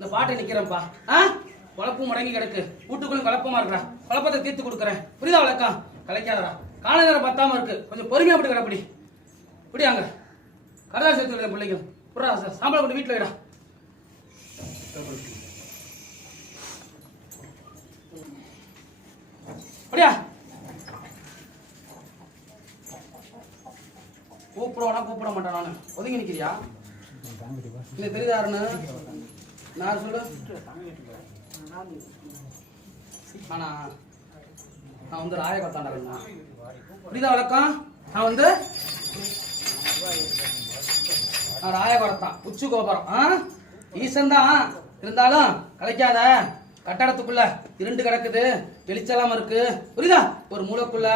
இந்த பாட்டை நிக்கிறேன்ப்பா. குழப்பம் முடங்கி கிடக்கு, வீட்டுக்குள்ள குழப்பமா இருக்கிறா, குழப்பத்தை தீர்த்து கொடுக்குறேன். புரியுதா வழக்கம்? கலைக்காதரா, கால நேரம் பத்தாம இருக்கு, கொஞ்சம் பொறுமையா போட்டு கிடப்படி. இப்படியாங்க கடலா சேர்த்து பிள்ளைங்க புறா சாம்பல் போட்டு வீட்டுல வைடா. அப்படியா கூப்பிடுவானா கூப்பிட மாட்டேன். நானு ஒதுங்கி நிக்கிறியா? இல்ல தெரியுதாருன்னு நான் சொல்லு. ஆனா நான் வந்து ராய பார்த்தாண்டா. புரியுதா வழக்கம்? நான் ராய வரத்தான் உச்சு கோபுரம் ஈசன் தான். இருந்தாலும் கலைக்காத. கட்டடத்துக்குள்ள இருண்டு கிடக்குது, வெளிச்சலாம இருக்கு. புரியுதா? ஒரு மூளைக்குள்ள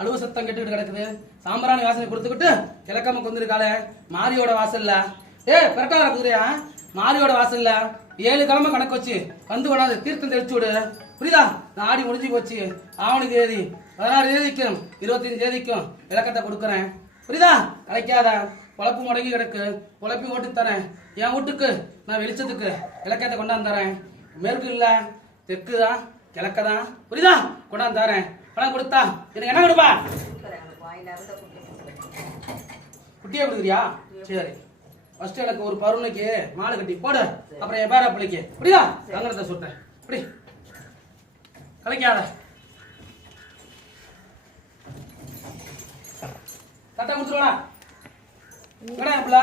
அழுவ சத்தம் கெட்டுக்கிட்டு கிடக்குது. சாம்பிராணி வாசனை கொடுத்துக்கிட்டு கிழக்காம கொந்திருக்காளே மாரியோட வாசல்ல. பெரட்டார குதிரையா? மாரியோட வாசல்ல 7 கிழமை கணக்கு வச்சு வந்து கொண்டாது தீர்த்தம் தெளிச்சு விடு. புரியுதா? நான் ஆடி முடிஞ்சு போச்சு. ஆவணி தேதி 16 தேதிக்கும் 25 தேதிக்கும் விளக்கத்தை கொடுக்குறேன். புரியுதா? கலைக்காத. பொழப்பு முடங்கி கிடக்கு, பொழப்பி ஓட்டு தரேன். என் வீட்டுக்கு நான் வெளிச்சத்துக்கு விளக்கத்தை கொண்டாந்து தரேன். மேற்கு இல்ல, தெற்கு தான், கிழக்க தான். புரியுதா? கொண்டாந்து தரேன். பணம் கொடுத்தா எனக்கு என்ன கொடுப்பா? குட்டியா கொடுக்குறியா? சரி, ஃபர்ஸ்ட் எனக்கு ஒரு பருவனைக்கு மாலை கட்டி போடு. அப்புறம் என் பேர பிள்ளைக்கு. புரியுதா? கங்கணத்தை சுட்டேன். இப்படி கலைக்காத. கட்ட கொடுத்துருவா. கடை பிள்ளை